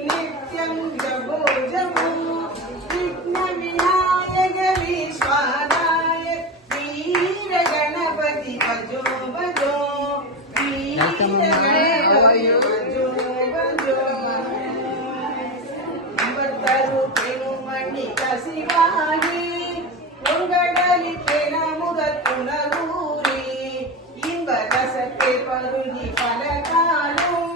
नित्यं जपो जपो विघ्न विनायक विश्वाराय वीर गणपति भजो भजो वीर गणपति भजो भजो अंबत्तरु पेरुमणि कसिवाही उंगडलि पेन मुगत्तुनरूरी इंब रसते परुगि पलकालुम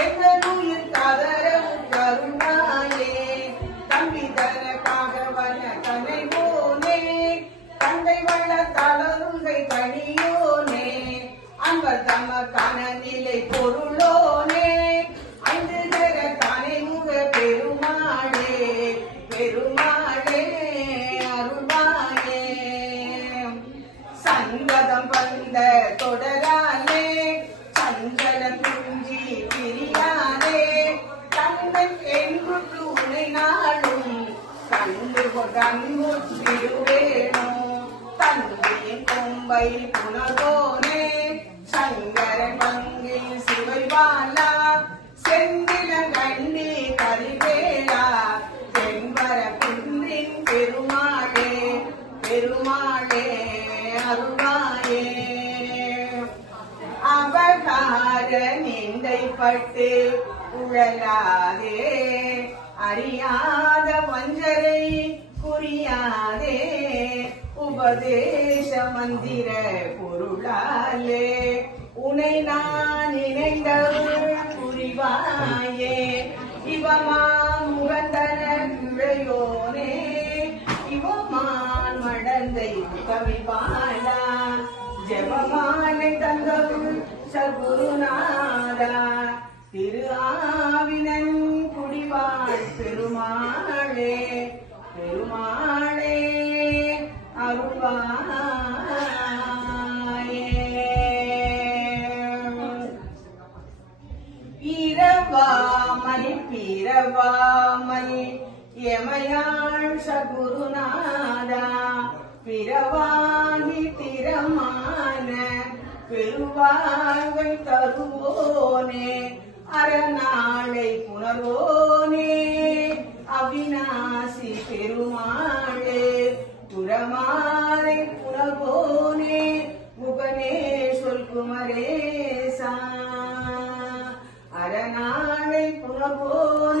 एन्नुயிர் காதரவு கருணாயே தம்பிதனக்காக வன கனைவோனே தந்தை வள தளருங்கை கணியோனே அன்பர் தமக்கான நிலை பொருளோனே ஐந்து ஜெக தானே முக பெருமாளே பெருமாளே அருள்வாயே சங்கதம் வந்த தொடராலே சஞ்சலம் துஞ்சி பிரியாதே தங்கள் என்று உனை நாளும் கண்டு கொண்டிருவேணும் தந்தையின் கொம்பை புனர்வோனே சங்கரன் பங்கில் சிவைவாலா செந்திலங்கண்ணி கரிவேலா தென்பர குன்றின் பெருமாளே பெருமாளே அருள்வாயே அவகார நிந்தைப்பட்டு உழலாதே அறியாத வஞ்சரை குறியாதே உபதேச மந்திர பொருளாலே உனை நான் நினைந்தருள் புரிவாயே இவமா முகந்தன கிழையோனே இவமான் மடந்தை கவிபாலா ஜெபமாலை தந்தருள் சகுருநாதா திரு ஆவினன் குடிவாழ் பெருமாளே பெருமாளே அருள்வாயே இரவாமல் பிறவாமல் எமையாள் சகுருநாதா பிறவாகி திறமான பெருவாழ்வை தருவோனே அறநாளை புணர்வோனே அவிநாசி பெருமாளே புறமாலை புணர்வோனே முகனே சொல் குமரேசா அறநாளை புணர்வோனே